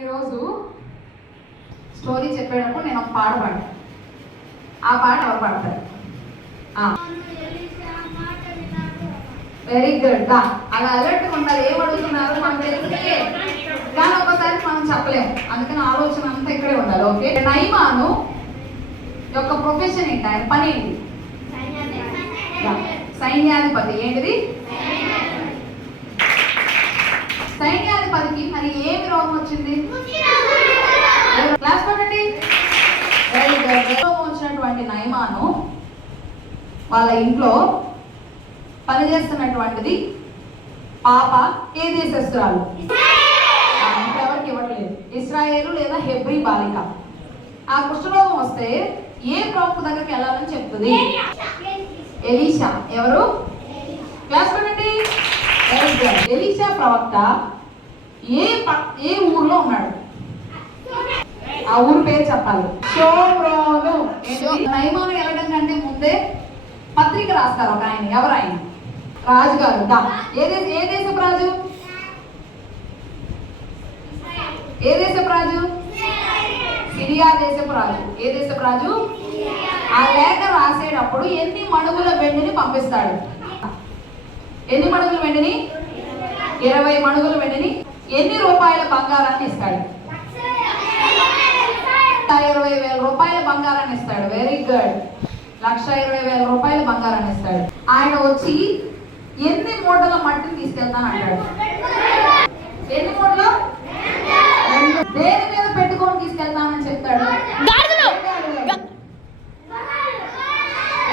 ఈరోజు స్టోరీ చెప్పేటప్పుడు నేను ఒక పాట పాడతాను. ఆ పాట ఎవరు పాడతారు? Very good. అలా అలర్ట్గా ఉండాలి. ఏం అడుగుతున్నారు మనకు తెలిస్తే కానీ ఒకసారి మనం చెప్పలేము. అందుకని ఆలోచన అంతా ఇక్కడే ఉండాలి. ఓకే, నయమాను యొక్క ప్రొఫెషన్ ఏంటి? ఆయన పని ఏంటి? సైన్యాధిపతి. ఏంటిది? సైన్యాధిపతికి మరి ఏమి రోగం వచ్చింది? క్లాస్ పడండి. రోగం వచ్చినటువంటి నయమాను వాళ్ళ ఇంట్లో పనిచేస్తున్నటువంటిది పాప ఏ దేశస్తురాలు? ఎవరికి ఇవ్వట్లేదు. ఇశ్రాయేలు లేదా హెబ్రీ బాలిక. ఆ కుష్ఠరోగం వస్తే ఏ ప్రవక్త దగ్గరికి వెళ్ళాలని చెప్తుంది? ఎలీషా. ఎవరు? క్లాస్ పడండి. ఎలీషా ప్రవక్త ఏ ఊర్లో ఉన్నాడు? ఆ ఊరు పేరు చెప్పాలి. షోమ్రోను. నయమాను వెళ్ళడం కంటే ముందే పత్రిక రాస్తారు ఒక ఆయన. ఎవరు ఆయన? రాజుగారు. ఏ దేశపు రాజు? ఏ దేశపు రాజు? సిరియా దేశపు రాజు. ఏ దేశపు రాజు? ఆ లేఖ రాసేటప్పుడు ఎన్ని మణుగుల వెండిని పంపిస్తాడు? ఎన్ని మణుగుల వెండిని? 20 మణుగుల వెండిని. ఎన్ని రూపాయల బంగారాన్ని ఇస్తాడు? 1,20,000 రూపాయల బంగారాన్ని ఇస్తాడు. Very good. 1,20,000 రూపాయల బంగారాన్ని ఇస్తాడు. ఆయన వచ్చి ఎన్ని మూటల మట్టిని తీసుకెళ్తాను అంటాడు? ఎన్ని మూటలు? దేని మీద పెట్టుకొని తీసుకెళ్తానని చెప్తాడు?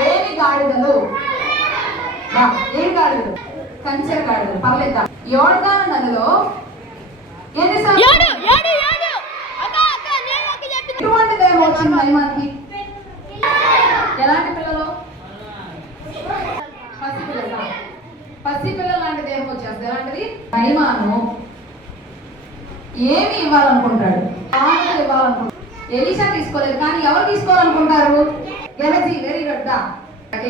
ఏమి గాడిదలు? ఏమి గాడిదలు? కంచెర గాడిదలు. పర్లేదా? యోర్దాను నదిలో ఎటువంటి దైవం వచ్చింది నయమానికి? ఎలాంటి పిల్లలు? పసిపిల్లలు లాంటి దేహం వచ్చేస్తుంది. ఎలాంటిది? నయమాను ఏమి ఇవ్వాలనుకుంటాడు? కానుకలు ఇవ్వాలనుకుంటాడు. ఎలీషా తీసుకోలేదు, కానీ ఎవరు తీసుకోవాలనుకుంటారు? గెహజీ. Very good.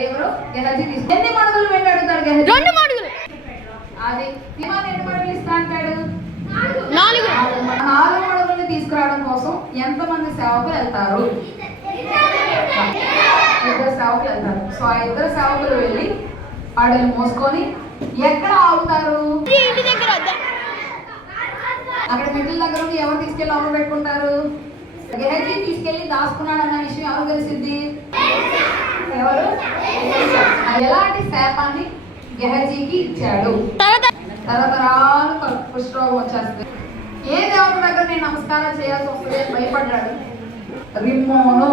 ఎవరు? గెహజీ తీసుకో. ఎన్ని మణుగులు వెండి అడుగుతాడు గెహజీ? 2 మణుగులు. అది నయమాను ఎన్ని మణుగులు ఇస్తా అంటాడు? 4 మణుగుల్ని తీసుకురావడం కోసం ఎంతమంది సేవకులు వెళ్తారు? 2 సేవకులు వెళ్తారు. సో ఆ 2 సేవకులు వెళ్ళి వాడిని మోసుకొని ఎక్కడ ఆగుతారు? అక్కడ మిడిల్ దగ్గర ఉండి ఎవరు తీసుకెళ్ళి అమ్మ పెట్టుకుంటారు? గెహజీ తీసుకెళ్లి దాచుకున్నాడు అన్న విషయం ఎవరు తెలిసింది? ఎవరు? ఎలాంటి శాపాన్ని గెహజీకి ఇచ్చాడు? తరతరాలు కుష్ఠరోగం వచ్చేస్తుంది. ఏ దేవత దగ్గర నేను నమస్కారం చేయాల్సి వస్తుంది అని భయపడ్డాడు? రిమ్మోను.